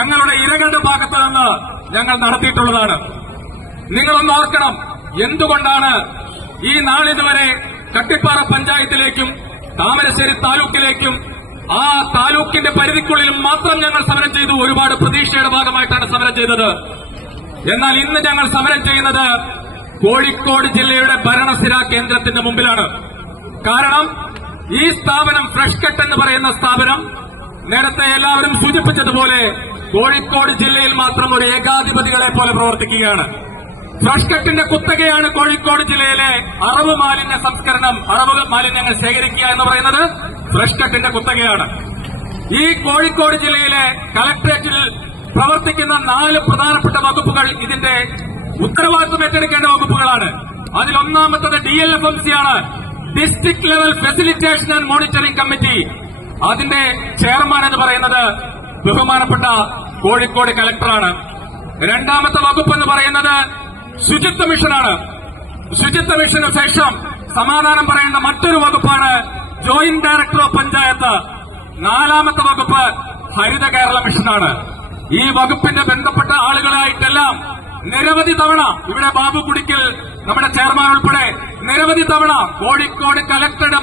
ഞങ്ങളുടെ ഇരകളുടെ ഭാഗത്ത് നിന്ന് ഞങ്ങൾ നടത്തിയിട്ടുള്ളതാണ്. നിങ്ങളൊന്ന് ഓർക്കണം, എന്തുകൊണ്ടാണ് ഈ നാളിതുവരെ കട്ടിപ്പാറ പഞ്ചായത്തിലേക്കും താമരശ്ശേരി താലൂക്കിലേക്കും ആ താലൂക്കിന്റെ പരിധിക്കുള്ളിലും മാത്രം ഞങ്ങൾ സമരം ചെയ്തു. ഒരുപാട് പ്രതീക്ഷയുടെ ഭാഗമായിട്ടാണ് സമരം ചെയ്തത്. എന്നാൽ ഇന്ന് ഞങ്ങൾ സമരം ചെയ്യുന്നത് കോഴിക്കോട് ജില്ലയുടെ ഭരണസിരാ കേന്ദ്രത്തിന്റെ മുമ്പിലാണ്. കാരണം ഈ സ്ഥാപനം ഫ്രഷ് കട്ട് എന്ന് പറയുന്ന സ്ഥാപനം നേരത്തെ എല്ലാവരും സൂചിപ്പിച്ചതുപോലെ കോഴിക്കോട് ജില്ലയിൽ മാത്രം ഒരു ഏകാധിപതികളെ പോലെ പ്രവർത്തിക്കുകയാണ്. ഫ്രഷ് കട്ടിന്റെ കുത്തകയാണ് കോഴിക്കോട് ജില്ലയിലെ അറവ് മാലിന്യ സംസ്കരണം, അറവ് മാലിന്യങ്ങൾ ശേഖരിക്കുക എന്ന് പറയുന്നത് ഫ്രഷ് കട്ടിന്റെ കുത്തകയാണ്. ഈ കോഴിക്കോട് ജില്ലയിലെ കളക്ടറേറ്റിൽ പ്രവർത്തിക്കുന്ന 4 പ്രധാനപ്പെട്ട വകുപ്പുകൾ ഇതിന്റെ ഉത്തരവാദിത്വം ഏറ്റെടുക്കേണ്ട വകുപ്പുകളാണ്. അതിലൊന്നാമത്തത് DLFMC ആണ്, district level facilitation and monitoring committee. അതിന്റെ ചെയർമാൻ എന്ന് പറയുന്നത് ബഹുമാനപ്പെട്ട കോഴിക്കോട് കളക്ടറാണ്. രണ്ടാമത്തെ വകുപ്പ് എന്ന് പറയുന്നത് ശുചിത്വ മിഷനാണ്. ശുചിത്വ മിഷന് ശേഷം സമാധാനം പറയുന്ന മറ്റൊരു വകുപ്പാണ് ജോയിന്റ് ഡയറക്ടർ ഓഫ് പഞ്ചായത്ത്. 4ാമത്തെ വകുപ്പ് ഹരിത കേരള മിഷനാണ്. ഈ വകുപ്പിന്റെ ബന്ധപ്പെട്ട ആളുകളായിട്ടെല്ലാം നിരവധി തവണ ഇവിടെ ബാബു കുടിക്കൽ നമ്മുടെ ചെയർമാൻ ഉൾപ്പെടെ നിരവധി തവണ കോഴിക്കോട് കളക്ടറുടെ